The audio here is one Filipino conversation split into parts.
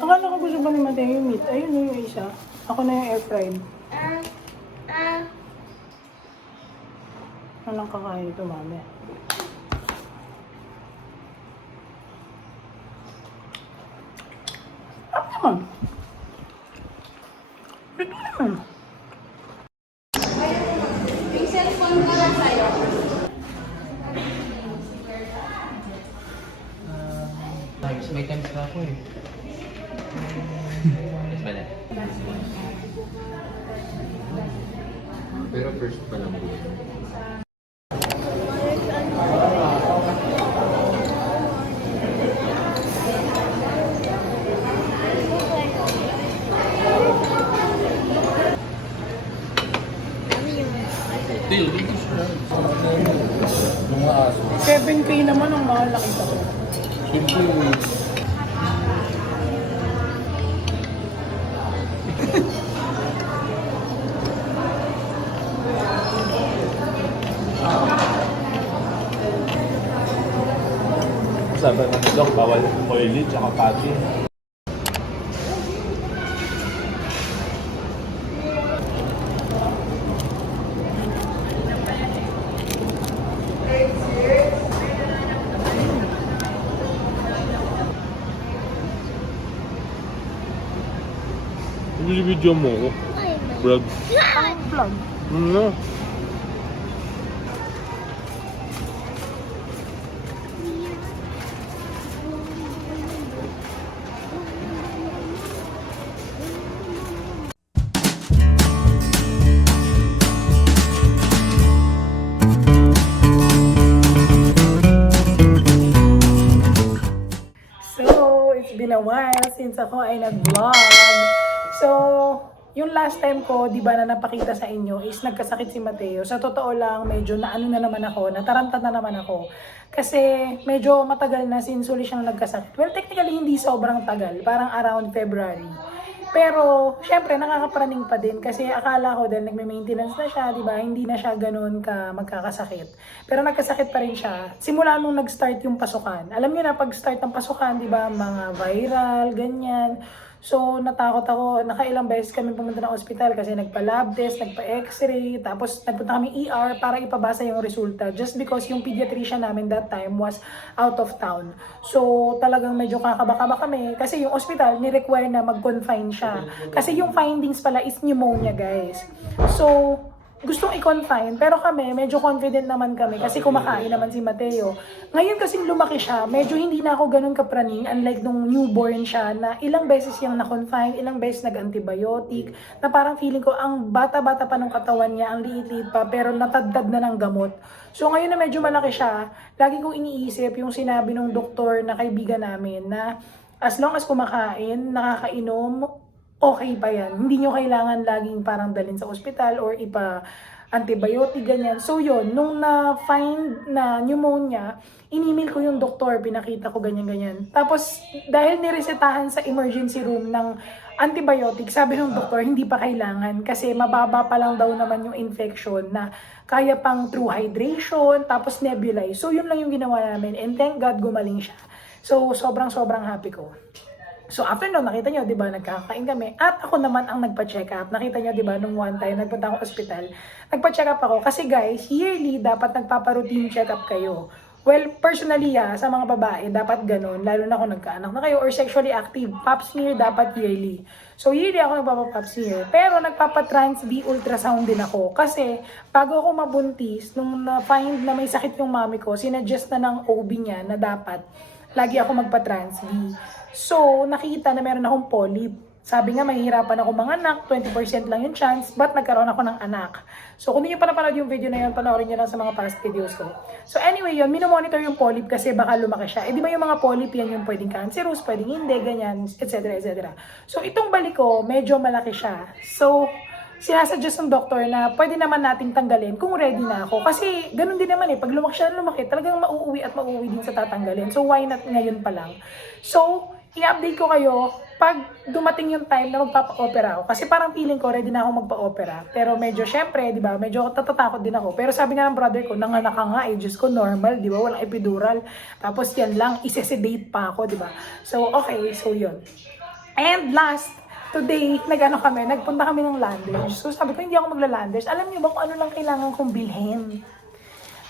Akala ko gusto ba ni Mateo yung meat? Ayun yung isa. Ako na yung air fried. Walang kakain ito, mami. Ano naman? Ito naman. Yung cellphone ko lang sa'yo. May times pa ako eh. Yes, pala. Pero first pa lang po. Dito siya. Mga aso. 7K naman ang mahal nakita ko. Simple. Sabi ng doc, bawal oily tsaka fatty. Video mo ko. Vlog. Ang vlog. Ano? So, it's been a while since ako ay nag-vlog. So, yung last time ko, di ba, na napakita sa inyo is nagkasakit si Mateo. Sa totoo lang, medyo naano na naman ako, nataranta na naman ako. Kasi medyo matagal na since huli siyang nagkasakit. Well, technically, hindi sobrang tagal. Parang around February. Pero, syempre, nakakapraning pa din kasi akala ko dahil nagme-maintenance na siya, di ba, hindi na siya ganun ka magkakasakit. Pero nagkasakit pa rin siya. Simula nung nag-start yung pasukan. Alam niyo na, pag-start ng pasukan, di ba, mga viral, ganyan. So, natakot ako. Nakailang beses kami pumunta ng ospital kasi nagpa-lab test, nagpa-x-ray, tapos nagpunta kami ER para ipabasa yung resulta. Just because yung pediatrician namin that time was out of town. So, talagang medyo kakaba-kaba kami kasi yung ospital ni-require na mag-confine siya. Kasi yung findings pala is pneumonia, guys. So, gustong i-confine, pero kami, medyo confident naman kami kasi kumakain naman si Mateo. Ngayon kasi lumaki siya, medyo hindi na ako ganun kapraning, unlike nung newborn siya na ilang beses yung na-confine, ilang beses nag-antibiotic, na parang feeling ko ang bata-bata pa ng katawan niya, ang liit-liit pa, pero natadtad na ng gamot. So ngayon na medyo malaki siya, lagi kong iniisip yung sinabi ng doktor na kaibigan namin na as long as kumakain, nakakainom, okay pa yan. Hindi nyo kailangan laging parang dalhin sa ospital or antibiotic, ganyan. So yun, nung na-find na pneumonia, in-email ko yung doktor, pinakita ko ganyan-ganyan. Tapos, dahil niresetahan sa emergency room ng antibiotic, sabi ng doktor, hindi pa kailangan kasi mababa pa lang daw naman yung infection na kaya pang through hydration, tapos nebulize. So yun lang yung ginawa namin and thank God gumaling siya. So sobrang happy ko. So after nun, nakita nyo, di ba, nagkakain kami. At ako naman ang nagpa-check up. Nakita nyo, di ba, nung one time, nagpunta akong ospital. Nagpa-check up ako. Kasi guys, yearly, dapat nagpapa-routine check up kayo. Well, personally, sa mga babae, dapat ganun. Lalo na kung nagkaanak na kayo or sexually active. Pap smear dapat yearly. So yearly ako nagpapa-pap smear. Pero nagpapa-trans B ultrasound din ako. Kasi bago ako mabuntis, nung na-find na may sakit yung mami ko, sinuggest na ng OB niya na dapat lagi ako magpa-trans B. So, nakita na meron akong polyp. Sabi nga, mahihirapan ako manganak, 20% lang yung chance, but nagkaroon ako ng anak. So, kung hindi nyo pa napanood yung video na yun, panoorin nyo lang sa mga past videos ko. So, anyway, yun, minomonitor yung polyp kasi baka lumaki siya. Eh, di ba yung mga polyp, yan yung pwedeng cancerous, pwedeng hindi, ganyan, etc. etc. So, itong balik ko, medyo malaki siya. So, sinasuggest ng doktor na pwede naman nating tanggalin kung ready na ako. Kasi ganun din naman pag lumaki siya, talagang mauuwi at mauuwi din sa tatanggalin. So why not ngayon pa lang? So, i-update ko kayo pag dumating yung time na magpapa-opera ako, kasi parang feeling ko ready na ako magpa-opera, pero medyo syempre, di ba, medyo natatakot din ako. Pero sabi nga ng brother ko, nanganak ka nga, Diyos ko, normal, di ba, walang epidural. Tapos yan lang, ise-sedate pa ako, di ba. So, okay, so yun. And last, today, nagpunta kami ng Landers. So sabi ko, hindi ako magla-Landers. Alam niyo ba kung ano lang kailangan kong bilhin?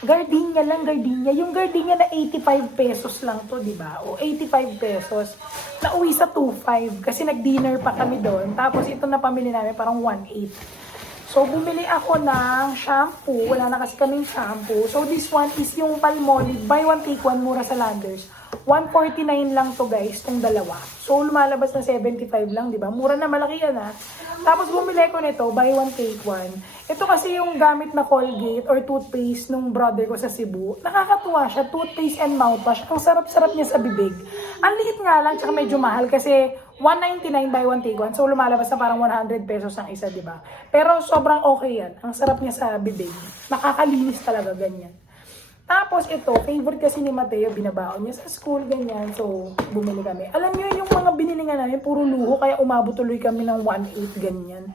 Gardenia lang, gardenia. Yung gardenia na 85 pesos lang to, di ba? O 85 pesos. Nauwi sa 2.5 kasi nag-dinner pa kami doon. Tapos ito na pamili namin parang 1.8. So bumili ako ng shampoo. Wala na kasi kaming shampoo. So this one is yung Palmolive. Buy one take one, mura sa Landers. 149 lang to guys, tong dalawa. So lumalabas na 75 lang, di ba? Mura na, malaki yan ha. Tapos bumili ko nito, buy one take one. Ito kasi yung gamit na Colgate or toothpaste nung brother ko sa Cebu. Nakakatuwa siya, toothpaste and mouthwash. Ang sarap-sarap niya sa bibig. Ang liit nga lang, tsaka medyo mahal kasi 199 buy one take one. So lumalabas na parang 100 pesos ang isa, di ba? Pero sobrang okay yan. Ang sarap niya sa bibig. Nakakalinis talaga, ganyan. Tapos ito, favorite kasi ni Mateo, binabaon niya sa school, ganyan. So, bumili kami. Alam niyo, yung mga binili nga namin, puro luho, kaya umabot tuloy kami ng 1.8, ganyan.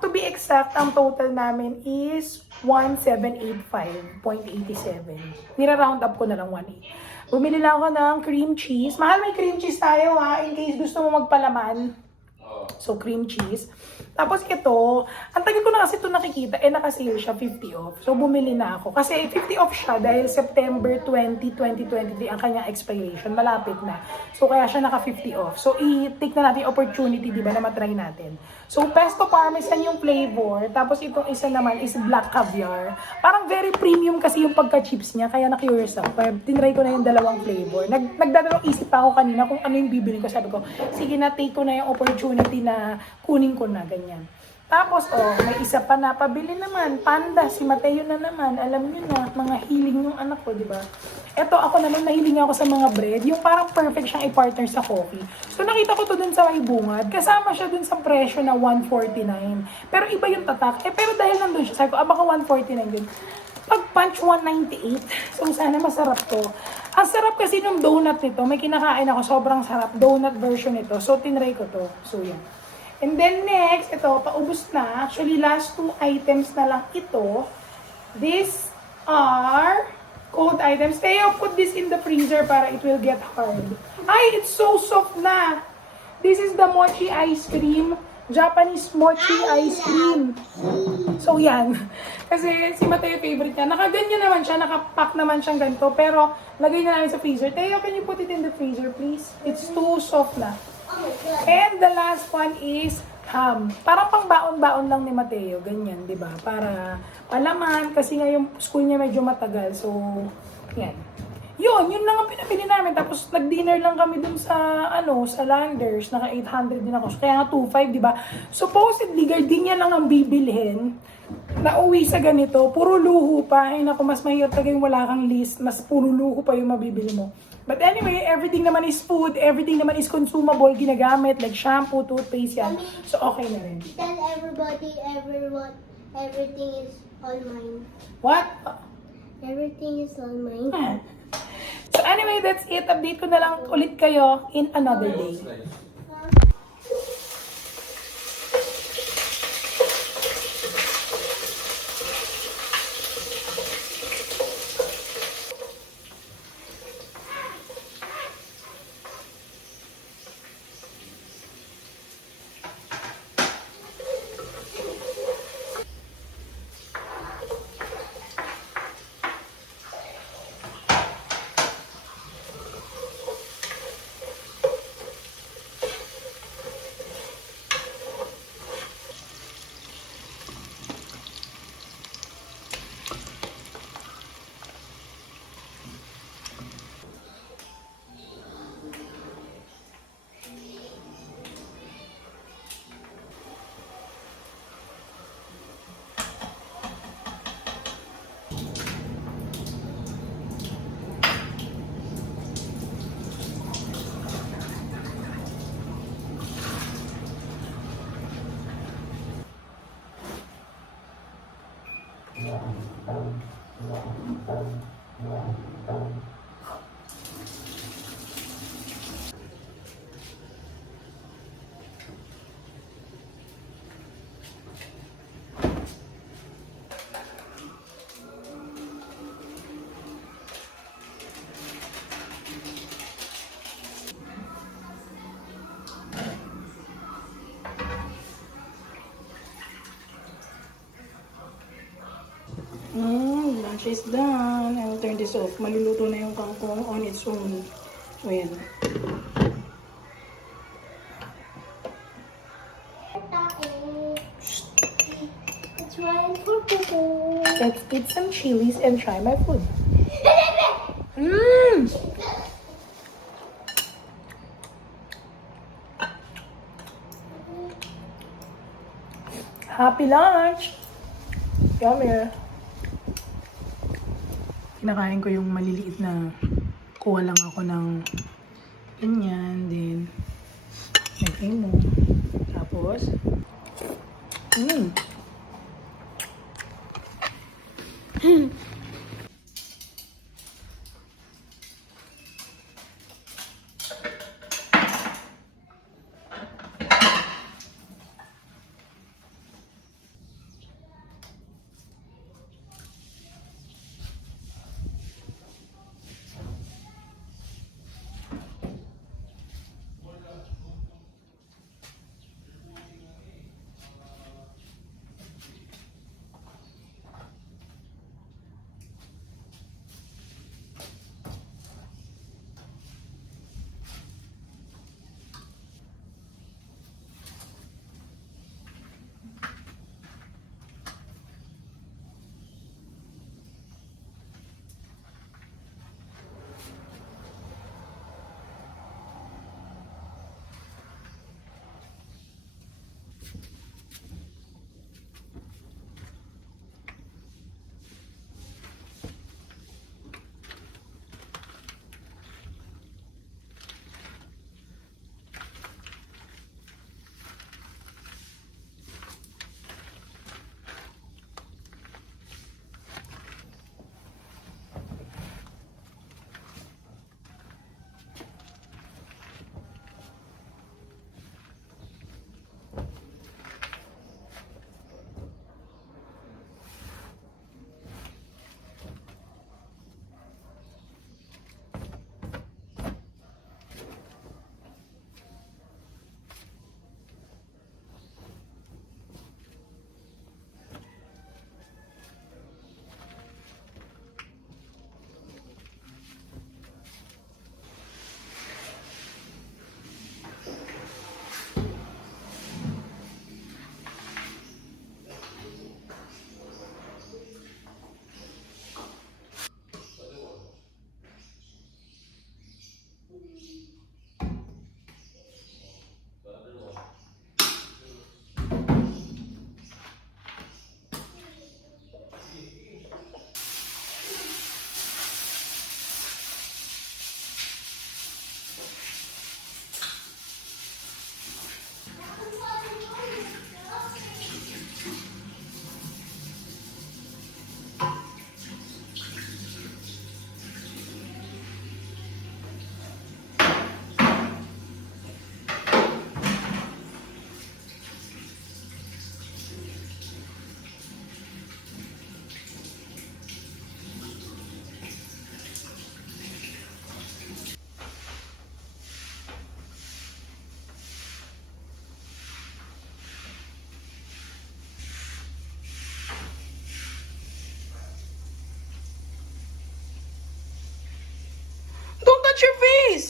To be exact, ang total namin is 1,785.87. Nira-round up ko na lang 1.8. Bumili lang ako ng cream cheese. Mahal, may cream cheese tayo ha, in case gusto mo magpalaman. So, cream cheese. Tapos ito, ang tagal ko na kasi ito nakikita, naka-sale siya, 50 off. So, bumili na ako. Kasi 50 off siya dahil September 20, 2023 ang kanyang expiration. Malapit na. So, kaya siya naka-50 off. So, i-take na natin yung opportunity, di ba, na matry natin. So, pesto parmesan yung flavor. Tapos, itong isa naman is black caviar. Parang very premium kasi yung pagka-chips niya. Kaya na-curious ako. Kaya tinry ko na yung dalawang flavor. Nagdadalawang isip pa ako kanina kung ano yung bibili ko. Sabi ko, sige na, take ko na yung opportunity na kunin ko na, ganyan. Tapos, may isa pa na pabili naman. Panda, si Mateo na naman. Alam niyo na, mga hiling ng anak ko, di ba? Eto, ako naman, nahiling ako sa mga bread. Yung parang perfect siyang i-partner sa coffee. So, nakita ko to dun sa may bungad. Kasama siya dun sa presyo na 149. Pero iba yung tatak. Pero dahil nandun siya, sabi ko, baka 149 din. Pag punch, 198. So, sana masarap to. Ang sarap kasi nung donut nito. May kinakain ako, sobrang sarap. Donut version nito. So, tinry ko to. So, yan. And then next, ito, paubos na. Actually, last 2 items na lang ito. These are cold items. Theo, put this in the freezer para it will get hard. Ay, it's so soft na. This is the mochi ice cream. Japanese mochi ice cream. So, yan. Kasi si Mateo favorite niya. Nakaganyan naman siya. Nakapack naman siyang ganito. Pero, lagay na namin sa freezer. Theo, can you put it in the freezer, please? It's too soft na. And the last one is ham. Parang pang baon-baon lang ni Mateo. Ganyan, di ba? Para palaman. Kasi nga yung school niya medyo matagal. So, yan. Yun lang ang pinabili namin. Tapos, nag-dinner lang kami dun sa, sa Landers. Naka 800 din ako. So, kaya nga 2.5, di ba? Supposedly, gardenia lang ang bibilhin. Nauwi sa ganito. Puro luho pa. Ay, naku, mas mahirap talaga yung wala kang list. Mas puro luho pa yung mabibili mo. But anyway, everything naman is food, everything naman is consumable, ginagamit, like shampoo, toothpaste, yan. So, okay na rin. Tell everybody, everyone, everything is all mine. What? Everything is all mine. So anyway, that's it. Update ko na lang ulit kayo in another day. Lunch is done. I will turn this off. Maluluto na yung kangkong on its own. So, yan. It's right for Coco. Let's eat some chilies and try my food. Mmm! Happy lunch! Yummy! Kinakain ko yung maliliit na kuha lang ako ng ganyan, then lagay mo. Tapos, don't touch your face!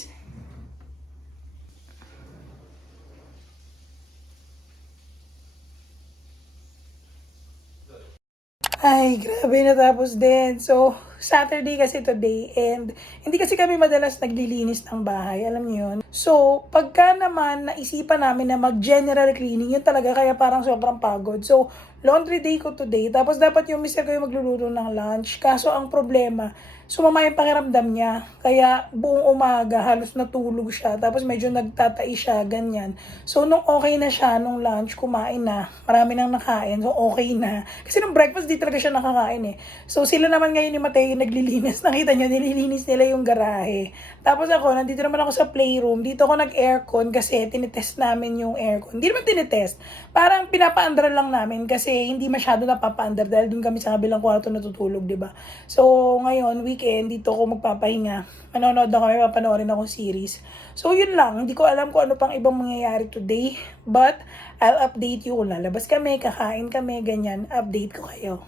Ay, grabe natapos din. So, Saturday kasi today and hindi kasi kami madalas naglilinis ng bahay, alam niyo yun. So, pagka naman naisipan namin na mag-general cleaning, yun talaga kaya parang sobrang pagod. So, laundry day ko today, tapos dapat yung mister ko yung magluluto ng lunch. Kaso ang problema, sumama yung pakiramdam niya. Kaya buong umaga, halos natulog siya. Tapos medyo nagtatai siya, ganyan. So, nung okay na siya, nung lunch, kumain na. Marami nang nakain, so okay na. Kasi nung breakfast, di talaga siya nakakain eh. So, sila naman ngayon ni Mateo yung naglilinis. Nakita niyo, nililinis nila yung garahe. Tapos ako, nandito naman ako sa playroom. Dito ako nag-aircon kasi tinitest namin yung aircon. Hindi naman tinitest. Parang pinapaandar lang namin kasi hindi masyado napapaandar dahil dun kami sa kabilang kwarto natutulog, di ba? So, ngayon, weekend, dito ako magpapahinga. Manonood na kami, papanoorin akong series. So, yun lang. Hindi ko alam kung ano pang ibang mangyayari today. But, I'll update you kung lalabas kami, kakain kami, ganyan. Update ko kayo.